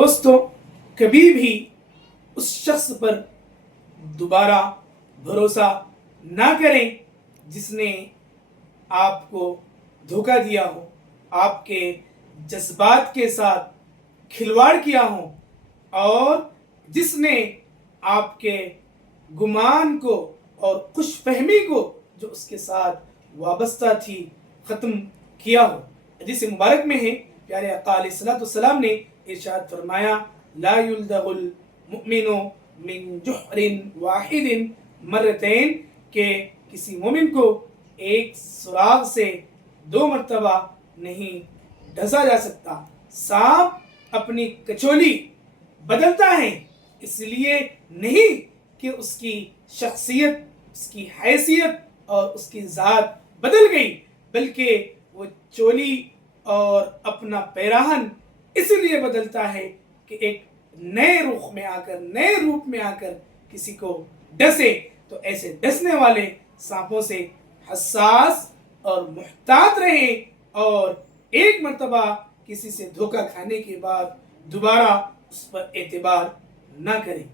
दोस्तों, कभी भी उस शख्स पर दोबारा भरोसा ना करें जिसने आपको धोखा दिया हो, आपके जज्बात के साथ खिलवाड़ किया हो और जिसने आपके गुमान को और खुशफहमी को जो उसके साथ वाबस्ता थी ख़त्म किया हो। हदीस मुबारक में है, प्यारे आका अलैहिस्सलाम ने इरशाद फरमाया, ला युल्दगुल मुमिनु मिन जुहरिन वाहिदिन मर्रतैन, के किसी मोमिन को एक सुराग से 2 मरतबा नहीं ढसा जा सकता। सांप अपनी कचौली बदलता है इसलिए नहीं कि उसकी शख्सियत, उसकी हैसियत और उसकी ज़ात बदल गई, बल्कि वो चोली और अपना पैराहन इसलिए बदलता है कि एक नए रुख में आकर, नए रूप में आकर किसी को डसे। तो ऐसे डसने वाले सांपों से हसास और मुहतात रहें और एक मर्तबा किसी से धोखा खाने के बाद दोबारा उस पर एतबार ना करें।